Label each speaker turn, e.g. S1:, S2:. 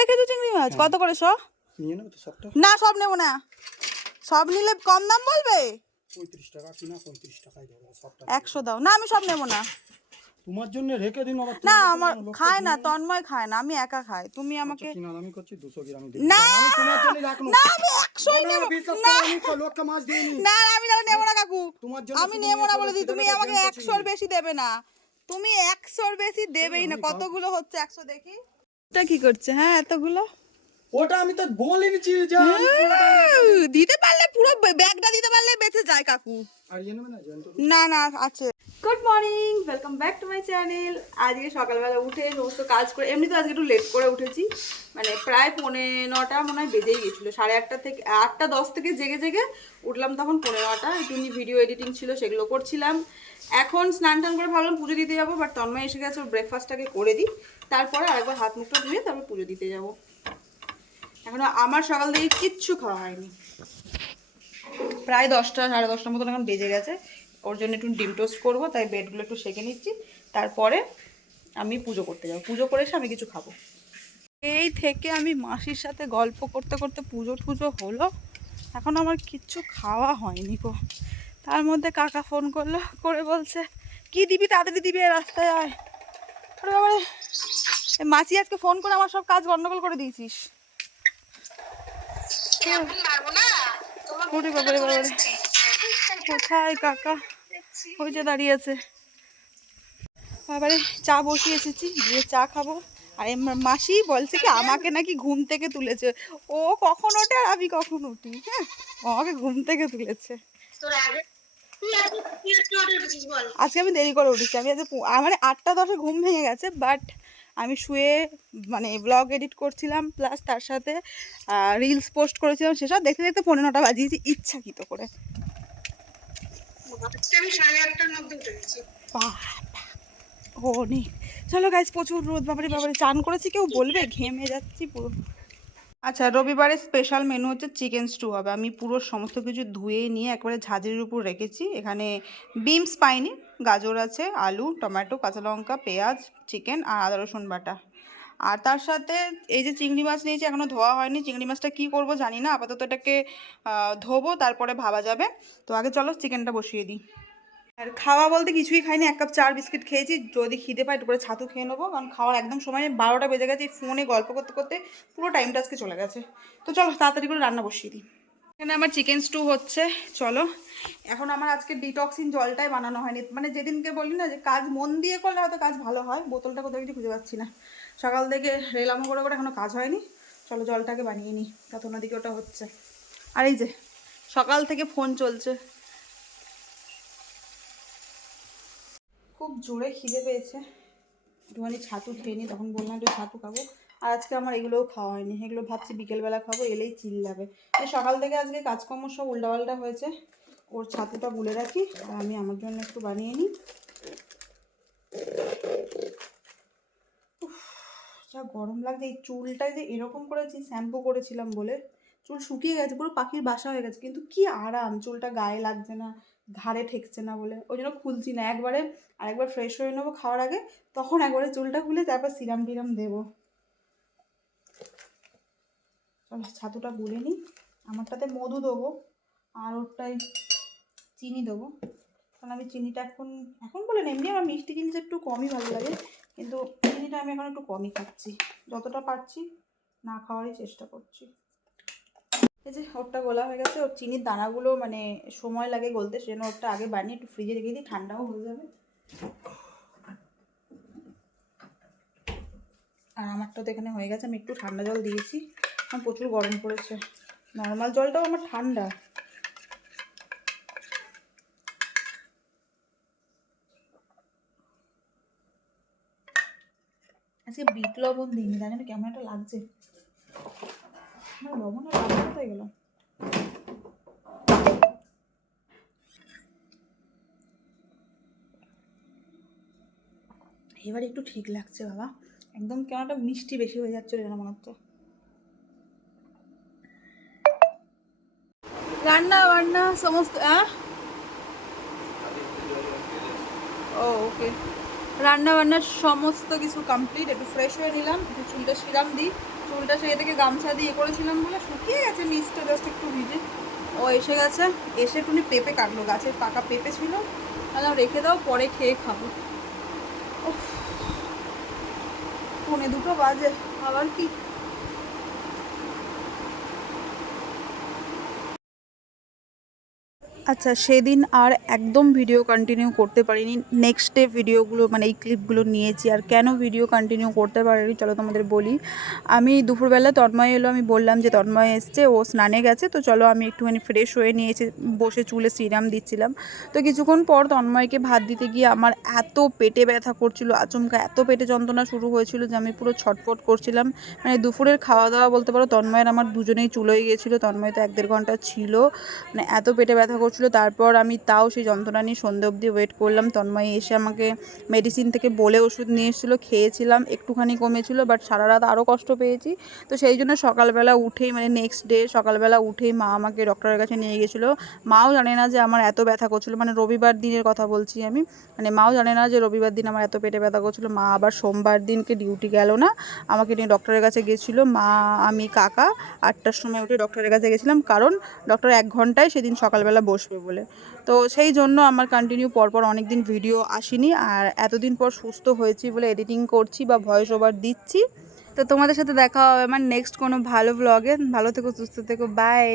S1: রেখেছো চিংড়ি মাছ? কত করে
S2: সবটা।
S1: না সব নেব না। সব নিলে কম দাম বলবে?
S2: পঁয়ত্রিশ টাকা কিনা পঁয়ত্রিশ টাকায় দেবো সবটা
S1: একশো দাও। না আমি সব নেব না।
S2: তোমার জন্য রেখে দিন আবার
S1: না আমার খায় না তন্ময় খায় না আমি একা খাই। তুমি
S2: আচ্ছা,
S1: আমাকে
S2: কিনা দামি করছি দুশো গ্রাম
S1: না!
S2: আমি তোমার জন্য
S1: না আমি একশো
S2: না,
S1: নেব। না!
S2: আমি তো লোককে মাছ দিইনি
S1: না আমি তাহলে নেব না কাকু।
S2: তোমার জন্য
S1: আমি নেব না বলে দিই তুমি আমাকে
S2: দেখো,
S1: একশোর বেশি দেবে না। তুমি একশোর বেশি দেবেই না। কতগুলো হচ্ছে একশো দেখি? এটা কি করছে? হ্যাঁ এতগুলো?
S2: ওটা আমি তো বলিনি যে আমি পুরোটা-
S1: উহ, দিতে পারলে পুরো ব্যাগটা দিতে পারলে বেঁচে যায় কাকু।
S2: ইয়ে না
S1: না আছে। Good morning welcome back to my channel আজকে সকালবেলা উঠে সমস্ত কাজ করে এমনি তো আজকে একটু লেট করে উঠেছি। মানে প্রায় পৌনে নটা মনে হয় বেজেই গেছিল। সাড়ে আটটা থেকে আটটা দশ থেকে জেগে জেগে উঠলাম তখন পৌনে নটা। একটু ভিডিও এডিটিং ছিল সেগুলো করছিলাম। এখন স্নান টান করে ভাবলাম পুজো দিতে যাব বাট তন্ময় এসে গেছে ওর ব্রেকফাস্টটাকে করে দিই। তারপরে আরেকবার হাত মুখটা ধুয়ে তারপর পুজো দিতে যাব। এখনও আমার সকাল থেকে কিচ্ছু খাওয়া হয়নি। প্রায় দশটা, সাড়ে দশটার মতন এখন বেজে গেছে। ওর জন্য একটু ডিম টোস্ট করব, তাই বেডগুলো একটু সেঁকে নিচ্ছি। তারপরে আমি পুজো করতে যাব। পুজো করে এসে আমি কিছু খাব। এই থেকে আমি মাসির সাথে গল্প করতে করতে পুজো টুজো হলো। এখন আমার কিচ্ছু খাওয়া হয়নি গো। তার মধ্যে কাকা ফোন করল, করে বলছে, কি দিবি? তাড়াতাড়ি দিবি রাস্তায় আয়। ওরে বাবারে। এ মাসি আজকে ফোন করে আমার সব কাজ গন্ডগোল করে দিয়েছিস। ওরে বাবারে বাবারে। কোথায় কাকা? ওই যে দাঁড়িয়ে আছে। বাবারে চা বসিয়ে এসেছি গিয়ে চা খাব। আর মাসি বলছে কি আমাকে নাকি ঘুম থেকে তুলেছে। ও কখন ওঠে আর আমি কখন উঠি হ্যাঁ? আমাকে ঘুম থেকে তুলেছে। আজকে আমি দেরি করে উঠেছি। আমি আজকে পো- আ- মানে আটটা দশে ঘুম ভেঙে গেছে বাট আমি শুয়ে মানে ব্লগ এডিট করছিলাম প্লাস তার সাথে রিলস পোস্ট করেছিলাম সেসব দেখতে দেখতে পনেরো নটা বাজিয়েছি ইচ্ছাকৃত করে। অনেক চলো গাইজ প্রচুর রোদ বাবারে বাবারে চান করেছি কেউ বলবে? ঘেমে যাচ্ছি পুরো। আচ্ছা রবিবারে স্পেশাল মেনু হচ্ছে চিকেন স্টু হবে। আমি পুরো সমস্ত কিছু ধুয়ে নিয়ে একবারে ঝাঁঝরির উপর রেখেছি। এখানে বিমস পাইনি, গাজর আছে, আলু, টমেটো, কাঁচা লঙ্কা, পেঁয়াজ চিকেন আর আদা, রসুন বাটা। আর তার সাথে এই যে চিংড়ি মাছ নিয়েছি এখনও ধোয়া হয়নি। চিংড়ি মাছটা কী করব জানি না, আপাতত এটাকে ধোবো, তারপরে ভাবা যাবে। তো আগে চলো চিকেনটা বসিয়ে দিই। আর খাওয়া বলতে কিছুই খাইনি, এক কাপ চার বিস্কিট খেয়েছি। যদি খিদে পাই একটু করে ছাতু খেয়ে নেব, কারণ খাওয়ার একদম সময় বারোটা বেজে গেছে, এই ফোনে গল্প করতে করতে পুরো টাইমটা আজকে চলে গেছে। তো চলো, তাড়াতাড়ি করে রান্না বসিয়ে দিই। এখানে আমার চিকেন স্টু হচ্ছে, চলো। এখন আমার আজকে ডিটক্সিন জলটাই বানানো হয়নি। মানে যেদিনকে বলি না যে কাজ মন দিয়ে করলে হয়তো কাজ ভালো হয়, বোতলটা কোথাও কিছু খুঁজে পাচ্ছি না। সকাল থেকে রেলামো করে করে এখনও কাজ হয়নি। চলো, জলটাকে বানিয়ে নিই। তত ওদিকে ওটা হচ্ছে। আর এই যে, সকাল থেকে ফোন চলছে। খুব জোরে খিদে পেয়েছে। একটুখানি ছাতু খেয়ে নিই, তখন বললাম একটু ছাতু খাব। আর আজকে আমার এগুলোও খাওয়া হয়নি, এগুলো ভাবছি বিকেলবেলা খাব, এলেই চিল্লাবে। এই সকাল থেকে আজকে কাজকর্ম সব উল্টাপাল্টা হয়েছে, ওর ছাতুটা বলে রাখি, আর আমি আমার জন্য একটু বানিয়ে নিই। যা গরম লাগছে, এই চুলটাই যে এরকম করেছি শ্যাম্পু করেছিলাম বলে, চুল শুকিয়ে গেছে, পুরো পাখির বাসা হয়ে গেছে, কিন্তু কি আরাম, চুলটা গায়ে লাগছে না। ঘাড়ে ঠেকছে না বলে। ওই জন্য খুলছি না। একবারে আরেকবার ফ্রেশ হয়ে নেব খাওয়ার আগে, তখন একবারে চুলটা খুলে তারপর সিরাম টিরাম দেবো। চলো, ছাতুটা গুলে নিই। আমারটাতে মধু দেবো আর ওরটাই চিনি দেবো। কারণ আমি চিনিটা এখন এখন বলে এমনি আমার মিষ্টি জিনিস একটু কমই ভালো লাগে, কিন্তু চিনিটা আমি এখন একটু কমই খাচ্ছি। যতটা পারছি না খাওয়ারই চেষ্টা করছি। এই যে ওরটা গোলা হয়ে গেছে, ওর চিনির দানাগুলো মানে সময় লাগে গলতে, সেজন্য ওরটা আগে বানিয়ে একটু ফ্রিজে রেখে দিই, ঠান্ডাও হয়ে যাবে। আর আমারটা তো এখানে হয়ে গেছে, আমি একটু ঠান্ডা জল দিয়েছি আমার প্রচুর গরম পড়েছে। নর্মাল জলটাও আমার ঠান্ডা। আজকে বিট লবণ দিইনি, জানি কেমন একটা লাগছে। গেল? এবার একটু ঠিক লাগছে, বাবা। একদম কেমন একটা মিষ্টি বেশি হয়ে যাচ্ছে যেন মনে হচ্ছে। রান্না, বান্না, সমস্ত হ্যাঁ ও ওকে রান্না বান্নার সমস্ত কিছু কমপ্লিট একটু ফ্রেশ হয়ে নিলাম, একটু চুলটা সিরাম দিই। চুলটা সেই থেকে গামছা দিয়ে করেছিলাম বলে শুকিয়ে গেছে, নিচটা জাস্ট একটু ভিজে। ও এসে গেছে, এসে টুনি পেঁপে কাটলো, গাছের পাকা পেঁপে ছিল। তাহলে রেখে দাও, পরে খেয়ে খাব। ও ফোনে দুটো বাজে, আবার কি? আচ্ছা সেদিন আর একদম ভিডিও কন্টিনিউ করতে পারিনি। নেক্সট ডে ভিডিওগুলো মানে এই ক্লিপগুলো নিয়েছি। আর কেন ভিডিও কন্টিনিউ করতে পারিনি, চলো তোমাদের বলি। আমি দুপুরবেলা তন্ময় এলো, আমি বললাম যে তন্ময় এসছে, ও স্নানে গেছে। তো চলো, আমি একটুখানি ফ্রেশ হয়ে নিয়েছি, বসে চুলে সিরাম দিচ্ছিলাম। তো কিছুক্ষণ পর তন্ময়কে ভাত দিতে গিয়ে আমার এত পেটে ব্যথা করছিল, আচমকা এত পেটে যন্ত্রণা শুরু হয়েছিল যে আমি পুরো ছটফট করছিলাম। মানে দুপুরের খাওয়া দাওয়া বলতে পারো, তন্ময়ের আমার দুজনেই চুলোই গিয়েছিল। তন্ময় তো এক দেড় ঘণ্টা ছিল। মানে এত পেটে ব্যথা করছিল তারপর আমি তাও সেই যন্ত্রণা নিয়ে সন্ধে অবধি ওয়েট করলাম। তন্ময় এসে আমাকে মেডিসিন থেকে বলে ওষুধ নিয়ে এসেছিল, খেয়েছিলাম, একটুখানি কমেছিল বাট সারা রাত আরও কষ্ট পেয়েছি। তো সেই জন্য সকালবেলা উঠেই মানে নেক্সট ডে সকালবেলা উঠেই মা আমাকে ডক্টরের কাছে নিয়ে গেছিল। মাও জানে না যে আমার এত ব্যথা করছিল মানে রবিবার দিনের কথা বলছি আমি। মানে মাও জানে না যে রবিবার দিন আমার এত পেটে ব্যথা করছিল। মা আবার সোমবার দিনকে ডিউটি গেল না, আমাকে নিয়ে ডক্টরের কাছে গেছিল। মা, আমি কাকা, আটটার সময় উঠে ডক্টরের কাছে গেছিলাম। কারণ ডক্টর এক ঘন্টায় সেদিন সকালবেলা বসবে। বলে। তো সেই জন্য আমার কন্টিনিউ পরপর অনেক দিন ভিডিও আসেনি আর এতদিন পর সুস্থ হয়েছি বলে এডিটিং করছি বা ভয়েস ওভার দিচ্ছি। তো তোমাদের সাথে দেখা হবে আমার নেক্সট কোনো ভালো ব্লগে ভালো থেকো, সুস্থ থেকো বাই